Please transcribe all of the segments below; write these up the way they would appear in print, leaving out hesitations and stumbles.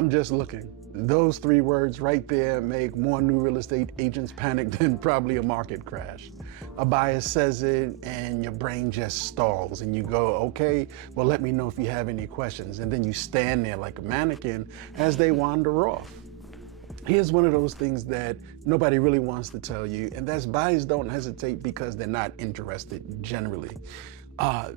I'm just looking. Those three words right there make more new real estate agents panic than probably a market crash. A buyer says it and your brain just stalls and you go, okay, well, let me know if you have any questions. And then you stand there like a mannequin as they wander off. Here's one of those things that nobody really wants to tell you, and that's buyers don't hesitate because they're not interested generally.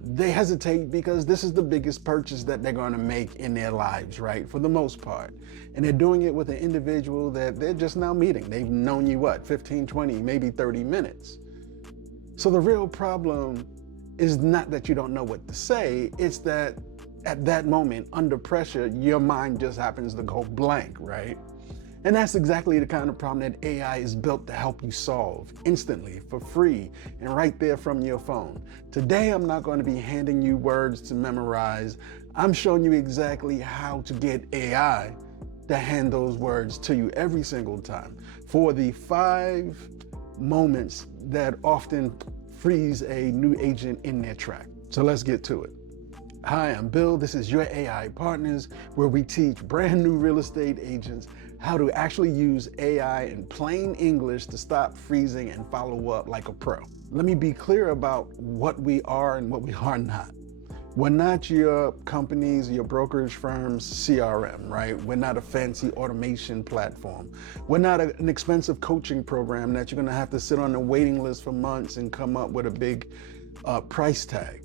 They hesitate because this is the biggest purchase that they're going to make in their lives, right? For the most part. And they're doing it with an individual that they're just now meeting. They've known you, 15, 20, maybe 30 minutes. So the real problem is not that you don't know what to say, it's that at that moment, under pressure, your mind just happens to go blank, right? And that's exactly the kind of problem that AI is built to help you solve instantly, for free, and right there from your phone. Today, I'm not going to be handing you words to memorize. I'm showing you exactly how to get AI to hand those words to you every single time for the 5 moments that often freeze a new agent in their track. So let's get to it. Hi, I'm Bill. This is your AI Partners, where we teach brand new real estate agents how to actually use AI in plain English to stop freezing and follow up like a pro. Let me be clear about what we are and what we are not. We're not your company's, your brokerage firm's CRM, right? We're not a fancy automation platform. We're not an expensive coaching program that you're gonna have to sit on a waiting list for months and come up with a big price tag.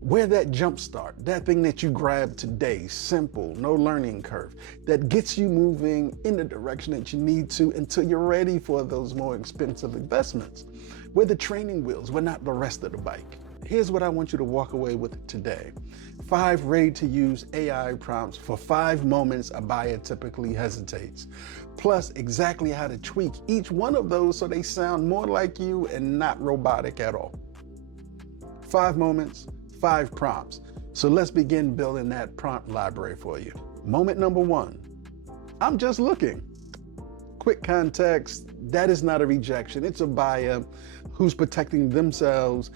We're that jump start, that thing that you grab today, simple, no learning curve, that gets you moving in the direction that you need to until you're ready for those more expensive investments. We're the training wheels, we're not the rest of the bike. Here's what I want you to walk away with today. 5 ready-to-use AI prompts for 5 moments a buyer typically hesitates. Plus, exactly how to tweak each one of those so they sound more like you and not robotic at all. 5 moments, 5 prompts. So let's begin building that prompt library for you. Moment number 1, I'm just looking. Quick context, that is not a rejection. It's a buyer who's protecting themselves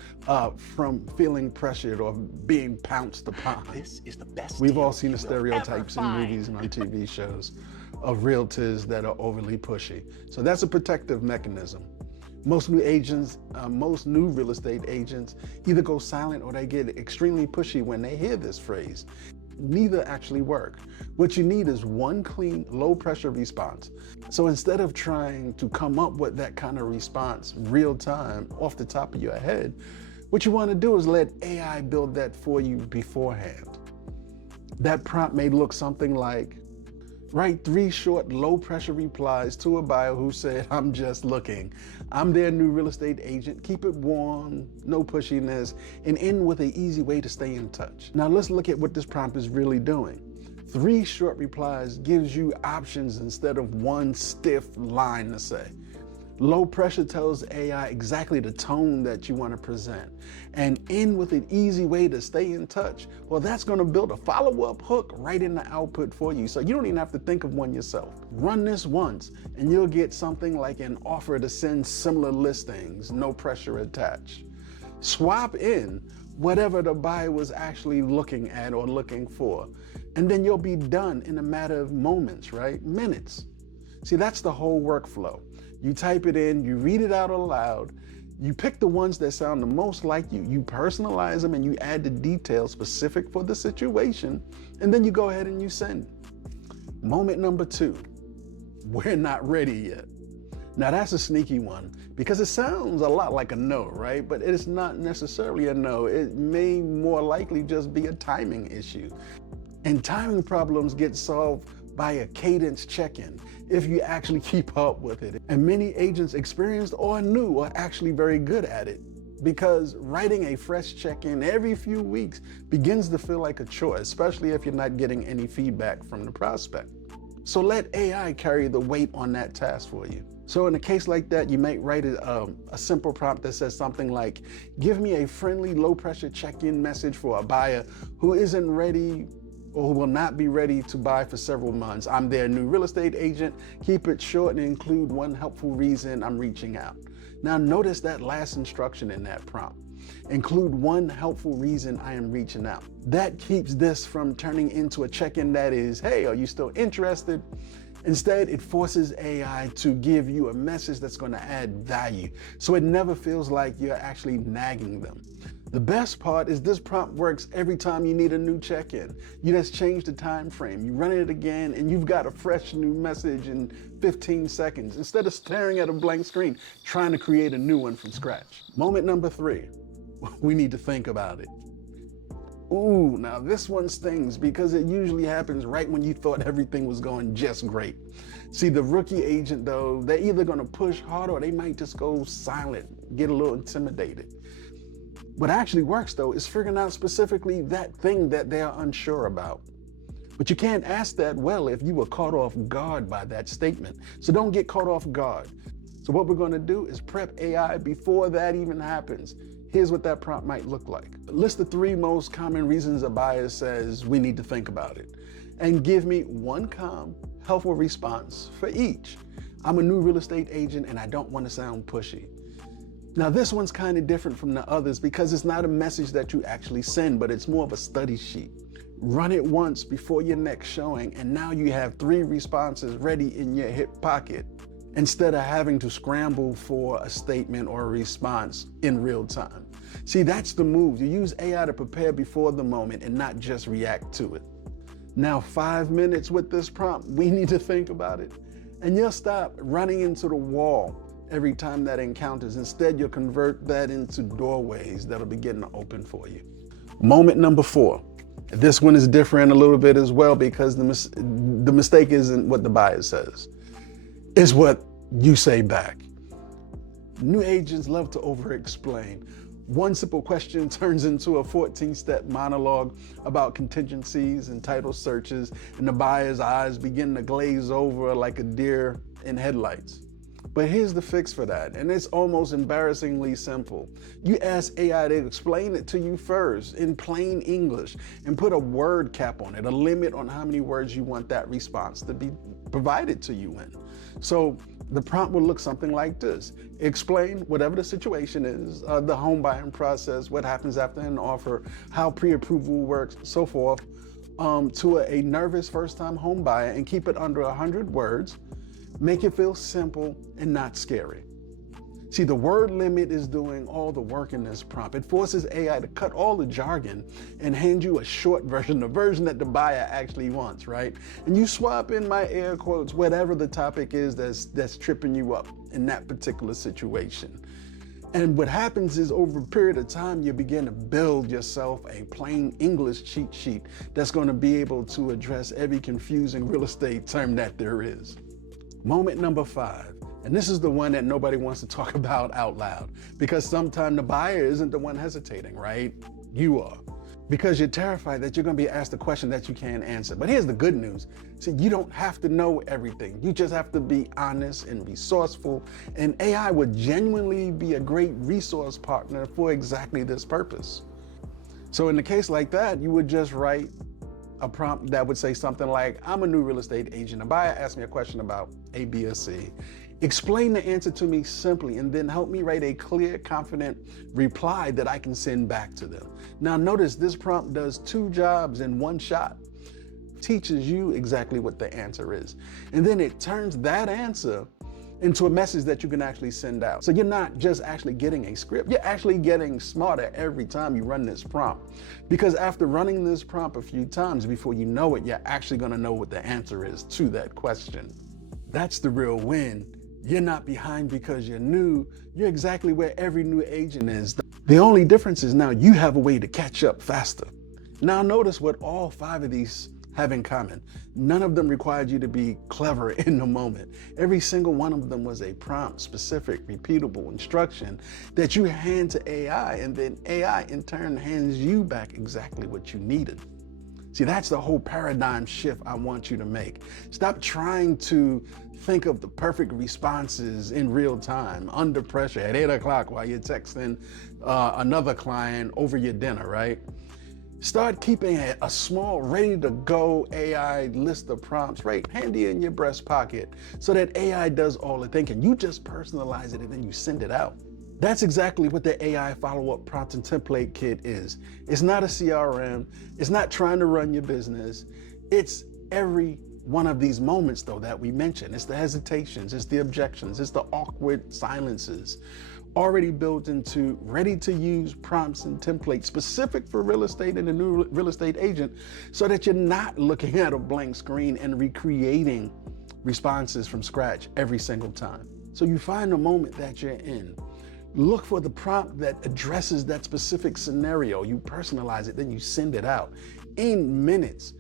from feeling pressured or being pounced upon. This is the best. We've all seen the stereotypes in movies and on TV shows of realtors that are overly pushy. So that's a protective mechanism. Most new real estate agents either go silent or they get extremely pushy when they hear this phrase. Neither actually work. What you need is one clean, low pressure response. So instead of trying to come up with that kind of response real time off the top of your head, what you want to do is let AI build that for you beforehand. That prompt may look something like, write 3 short, low-pressure replies to a buyer who said, I'm just looking. I'm their new real estate agent. Keep it warm, no pushiness, and end with an easy way to stay in touch. Now let's look at what this prompt is really doing. 3 short replies gives you options instead of one stiff line to say. Low pressure tells AI exactly the tone that you want to present. And end with an easy way to stay in touch. Well, that's going to build a follow-up hook right in the output for you. So you don't even have to think of one yourself. Run this once and you'll get something like an offer to send similar listings, no pressure attached. Swap in whatever the buyer was actually looking at or looking for. And then you'll be done in a matter of moments, right? Minutes. See, that's the whole workflow. You type it in, you read it out aloud, you pick the ones that sound the most like you personalize them and you add the details specific for the situation, and then you go ahead and you send. Moment number 2, we're not ready yet. Now that's a sneaky one because it sounds a lot like a no, right? But it is not necessarily a no. It may more likely just be a timing issue. And timing problems get solved by a cadence check-in if you actually keep up with it. And many agents experienced or new are actually very good at it because writing a fresh check-in every few weeks begins to feel like a chore, especially if you're not getting any feedback from the prospect. So let AI carry the weight on that task for you. So in a case like that, you might write a simple prompt that says something like, give me a friendly, low-pressure check-in message for a buyer who isn't ready or who will not be ready to buy for several months. I'm their new real estate agent. Keep it short and include one helpful reason I'm reaching out. Now notice that last instruction in that prompt. Include one helpful reason I am reaching out. That keeps this from turning into a check-in that is, hey, are you still interested? Instead, it forces AI to give you a message that's going to add value, so it never feels like you're actually nagging them. The best part is this prompt works every time you need a new check-in. You just change the time frame, you run it again, and you've got a fresh new message in 15 seconds, instead of staring at a blank screen, trying to create a new one from scratch. Moment number 3, we need to think about it. Ooh, now this one stings because it usually happens right when you thought everything was going just great. See, the rookie agent though, they're either gonna push hard or they might just go silent, get a little intimidated. What actually works though is figuring out specifically that thing that they are unsure about. But you can't ask that well if you were caught off guard by that statement. So don't get caught off guard. So what we're gonna do is prep AI before that even happens. Here's what that prompt might look like. List the 3 most common reasons a buyer says we need to think about it, and give me one calm, helpful response for each. I'm a new real estate agent and I don't want to sound pushy. Now this one's kind of different from the others because it's not a message that you actually send, but it's more of a study sheet. Run it once before your next showing and now you have 3 responses ready in your hip pocket, instead of having to scramble for a statement or a response in real time. See, that's the move. You use AI to prepare before the moment and not just react to it. Now 5 minutes with this prompt, we need to think about it, and you'll stop running into the wall every time that encounters. Instead, you'll convert that into doorways that'll begin to open for you. Moment number 4. This one is different a little bit as well because the mistake isn't what the buyer says. It's what you say back. New agents love to over-explain. One simple question turns into a 14-step monologue about contingencies and title searches, and the buyer's eyes begin to glaze over like a deer in headlights. But here's the fix for that, and it's almost embarrassingly simple. You ask AI to explain it to you first in plain English and put a word cap on it, a limit on how many words you want that response to be provided to you in. So the prompt will look something like this. Explain whatever the situation is, the home buying process, what happens after an offer, how pre-approval works, so forth, to a nervous first-time home buyer, and keep it under 100 words. Make it feel simple and not scary. See, the word limit is doing all the work in this prompt. It forces AI to cut all the jargon and hand you a short version, the version that the buyer actually wants, right? And you swap in my air quotes, whatever the topic is that's tripping you up in that particular situation. And what happens is over a period of time, you begin to build yourself a plain English cheat sheet that's going to be able to address every confusing real estate term that there is. Moment number 5, and this is the one that nobody wants to talk about out loud, because sometimes the buyer isn't the one hesitating, right? You are. Because you're terrified that you're going to be asked a question that you can't answer. But here's the good news. See, you don't have to know everything. You just have to be honest and resourceful, and AI would genuinely be a great resource partner for exactly this purpose. So in a case like that, you would just write a prompt that would say something like, I'm a new real estate agent. A buyer asked me a question about A, B, or C. Explain the answer to me simply and then help me write a clear, confident reply that I can send back to them. Now notice this prompt does 2 jobs in one shot. Teaches you exactly what the answer is. And then it turns that answer into a message that you can actually send out. So you're not just actually getting a script, you're actually getting smarter every time you run this prompt. Because after running this prompt a few times, before you know it, you're actually gonna know what the answer is to that question. That's the real win. You're not behind because you're new, you're exactly where every new agent is. The only difference is now you have a way to catch up faster. Now notice what all 5 of these have in common. None of them required you to be clever in the moment. Every single one of them was a prompt, specific, repeatable instruction that you hand to AI, and then AI in turn hands you back exactly what you needed. See, that's the whole paradigm shift I want you to make. Stop trying to think of the perfect responses in real time, under pressure at 8 o'clock while you're texting another client over your dinner, right? Start keeping a small, ready-to-go AI list of prompts right handy in your breast pocket so that AI does all the thinking. You just personalize it and then you send it out. That's exactly what the AI follow-up prompt and template kit is. It's not a CRM. It's not trying to run your business. It's every one of these moments, though, that we mentioned. It's the hesitations, it's the objections, it's the awkward silences, already built into ready-to-use prompts and templates specific for real estate and a new real estate agent, so that you're not looking at a blank screen and recreating responses from scratch every single time. So you find the moment that you're in. Look for the prompt that addresses that specific scenario. You personalize it, then you send it out. In minutes,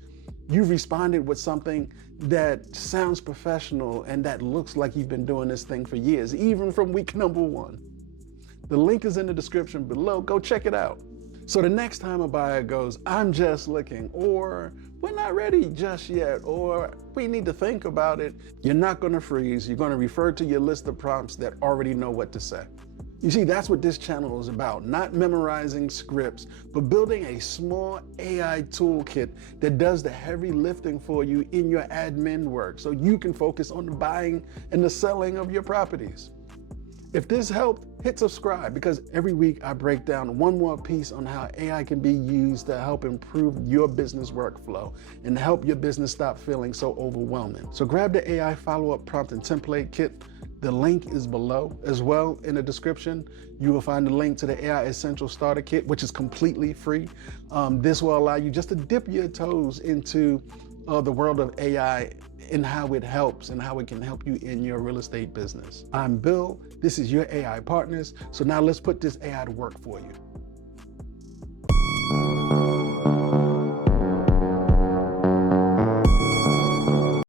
you've responded with something that sounds professional and that looks like you've been doing this thing for years, even from week number 1. The link is in the description below. Go check it out. So the next time a buyer goes, "I'm just looking," or "We're not ready just yet," or "We need to think about it," you're not going to freeze. You're going to refer to your list of prompts that already know what to say. You see, that's what this channel is about, not memorizing scripts, but building a small AI toolkit that does the heavy lifting for you in your admin work so you can focus on the buying and the selling of your properties. If this helped, hit subscribe, because every week I break down one more piece on how AI can be used to help improve your business workflow and help your business stop feeling so overwhelming. So grab the AI follow-up prompt and template kit. The link is below. As well, in the description, you will find the link to the AI Essential Starter Kit, which is completely free. This will allow you just to dip your toes into the world of AI and how it helps and how it can help you in your real estate business. I'm Bill. This is your AI Partners. So now let's put this AI to work for you.